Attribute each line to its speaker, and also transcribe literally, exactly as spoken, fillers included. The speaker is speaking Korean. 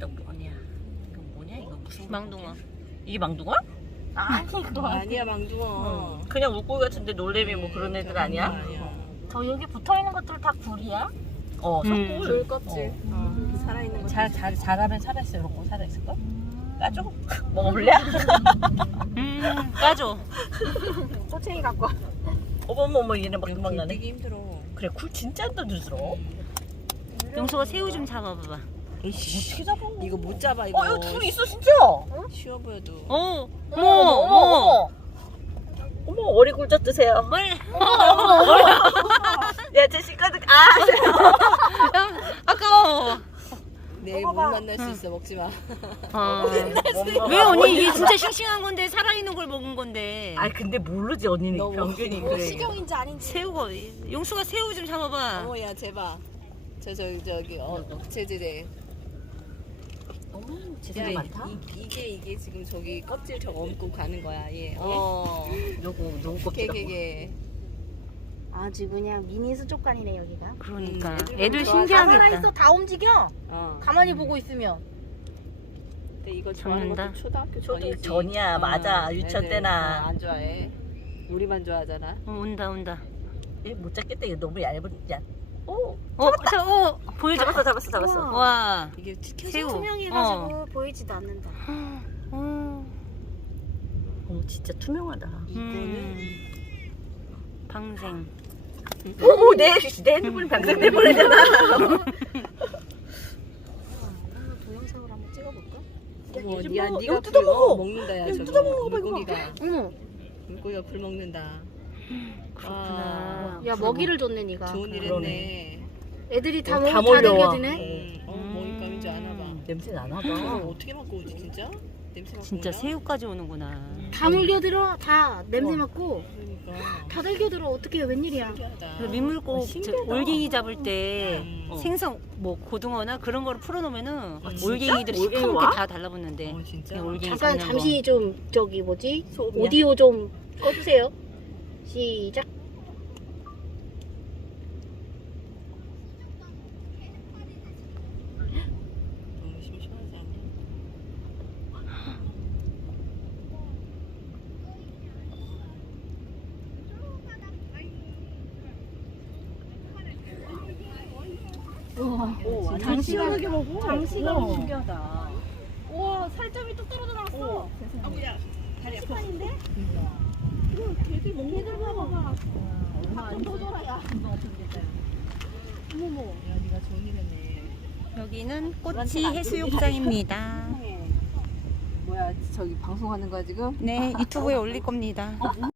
Speaker 1: 떡볶이 아니야. 이거 뭐냐? 이거 무슨
Speaker 2: 망둥어.
Speaker 1: 떡볶이야? 이게 망둥어?
Speaker 3: 아니 그거
Speaker 4: 아니야 망둥어.
Speaker 1: 응. 그냥 물고기 같은데 놀래미 뭐 그런 애들 아니야?
Speaker 4: 아니야.
Speaker 3: 저 여기 붙어있는 것들 다 굴이야?
Speaker 1: 어,
Speaker 2: 음.
Speaker 1: 석굴.
Speaker 4: 줄 껍질.
Speaker 1: 어.
Speaker 4: 어. 살아있는 거.
Speaker 1: 잘, 잘, 잘하면 살아있어. 이런 거 살아있을까? 까줘? 먹어볼래?
Speaker 2: 음, 까줘.
Speaker 3: 꼬챙이 갖고 와.
Speaker 1: 어머머머 얘네 막 도망가네.
Speaker 4: 되게 힘들어.
Speaker 1: 그래 굴 진짜 안 던져들어.
Speaker 2: 용서가 새우 좀 잡아봐봐.
Speaker 1: 에이씨 어떻게 잡아?
Speaker 4: 이거 못 잡아 이거.
Speaker 1: 어 이거 둘이 있어 진짜.
Speaker 4: 쉬워 보여도.
Speaker 2: 어,
Speaker 1: 어머
Speaker 2: 어머, 어머.
Speaker 1: 어머 어리굴젓 드세요.
Speaker 2: 뭘?
Speaker 1: 야 제 식가득 아.
Speaker 2: 야, 아까워.
Speaker 4: 내일 못 만날 수 있어 먹지 마.
Speaker 2: 어.
Speaker 1: 뭔가
Speaker 2: 왜 언니 이게 진짜 싱싱한 건데 살아있는 걸 먹은 건데.
Speaker 1: 아니 근데 모르지 언니는
Speaker 4: 너무
Speaker 1: 병균이
Speaker 4: 너무
Speaker 1: 그래.
Speaker 3: 식용인지 아닌지.
Speaker 2: 새우가 용수가 새우 좀 잡아봐.
Speaker 4: 어머야 제발. 저 저기 저기 어 제제제.
Speaker 1: 어머
Speaker 4: 야,
Speaker 1: 재수가 많다.
Speaker 4: 이, 이게 이게 지금 저기 껍질 저거 얹고 가는 거야 얘. 어.
Speaker 1: 누구 누구 껍질?
Speaker 4: 개개개.
Speaker 3: 아주 그냥 미니 수족관이네 여기가.
Speaker 2: 그러니까
Speaker 4: 음, 애들
Speaker 2: 애들
Speaker 4: 좋아하잖아.
Speaker 3: 다
Speaker 2: 신기하겠다.
Speaker 3: 살아있어. 다 움직여.
Speaker 4: 어.
Speaker 3: 가만히 보고 있으면.
Speaker 4: 근데 이거 좋아하는
Speaker 2: 잡는다.
Speaker 4: 것도 초등학교
Speaker 1: 초등
Speaker 4: 전이지.
Speaker 1: 전이야, 맞아. 유치원
Speaker 4: 애들,
Speaker 1: 때나.
Speaker 4: 어, 안 좋아해. 우리만 좋아하잖아.
Speaker 2: 어, 온다 온다.
Speaker 1: 얘못 잡겠다. 이거 너무 얇은 야. 오
Speaker 2: 어, 저, 어, 보여줘.
Speaker 1: 잡았어 잡았어 잡았어.
Speaker 3: 우와.
Speaker 2: 와,
Speaker 4: 이게 튀겨.
Speaker 2: 새우.
Speaker 3: 투명해가지고 보이지도 않는다.
Speaker 2: 어,
Speaker 1: 어 진짜 투명하다.
Speaker 2: 음, 방생.
Speaker 1: 오내내 핸드폰 방송돼 버리잖아.
Speaker 3: 오늘 동영상으로 한번 찍어볼까?
Speaker 4: 어머,
Speaker 1: 요즘
Speaker 4: 야,
Speaker 1: 뭐
Speaker 4: 네가
Speaker 1: 이거 뜯어먹어.
Speaker 4: 굴, 어, 먹는다 야
Speaker 1: 이거
Speaker 4: 저거.
Speaker 1: 뜯어먹어 봐, 이거 봐.
Speaker 4: 물고기가
Speaker 3: 어머.
Speaker 4: 물고기가 굴 먹는다.
Speaker 2: 그렇구나.
Speaker 3: 야 먹이를 줬네 니가.
Speaker 4: 좋은 일
Speaker 1: 그러네.
Speaker 4: 했네.
Speaker 3: 애들이 다
Speaker 1: 어,
Speaker 3: 먹,
Speaker 1: 다
Speaker 3: 다
Speaker 1: 몰려와.
Speaker 3: 들겨드네.
Speaker 4: 음, 어, 먹잇감인 줄 아나 봐.
Speaker 1: 냄새 나나
Speaker 4: 저걸
Speaker 1: 봐.
Speaker 4: 어떻게 맡고 오지 진짜? 냄새 맡고
Speaker 2: 진짜
Speaker 4: 오나?
Speaker 2: 새우까지 오는구나.
Speaker 3: 다 물려들어. 다 냄새
Speaker 1: 어.
Speaker 3: 맡고.
Speaker 4: 그러니까
Speaker 3: 다 들겨들어. 어떻게 웬일이야.
Speaker 4: 신기하다.
Speaker 2: 그 민물고
Speaker 1: 어,
Speaker 2: 저
Speaker 1: 신기하다.
Speaker 2: 올갱이 잡을 때
Speaker 4: 음.
Speaker 1: 어.
Speaker 2: 생선 뭐 고등어나 그런 거를 풀어놓으면은
Speaker 1: 아, 진짜?
Speaker 2: 올갱이들이
Speaker 1: 올갱이
Speaker 2: 시커멓게
Speaker 1: 와?
Speaker 2: 다 달라붙는데.
Speaker 4: 어 진짜.
Speaker 2: 그냥 올갱이
Speaker 3: 잠깐
Speaker 2: 잡는
Speaker 3: 잠시 좀 저기 뭐지?
Speaker 1: 소음이야?
Speaker 3: 오디오 좀 꺼주세요. 시작.
Speaker 4: 너무 심심하지 않냐?
Speaker 3: 오, 장시간 장시간 신기하다. 우와 살점이 뚝 떨어져 나왔어.
Speaker 4: 아구야 다리 아파.
Speaker 3: 시간인데? 이거 개들 개들 봐봐. 밥좀 더 줘라 야. 어머머.
Speaker 4: 야 네가 좋은 일 했네.
Speaker 2: 거. 여기는 꼬치 해수욕장입니다.
Speaker 4: 뭐야 저기 방송하는 거야 지금?
Speaker 2: 네, 유튜브에 올릴 겁니다.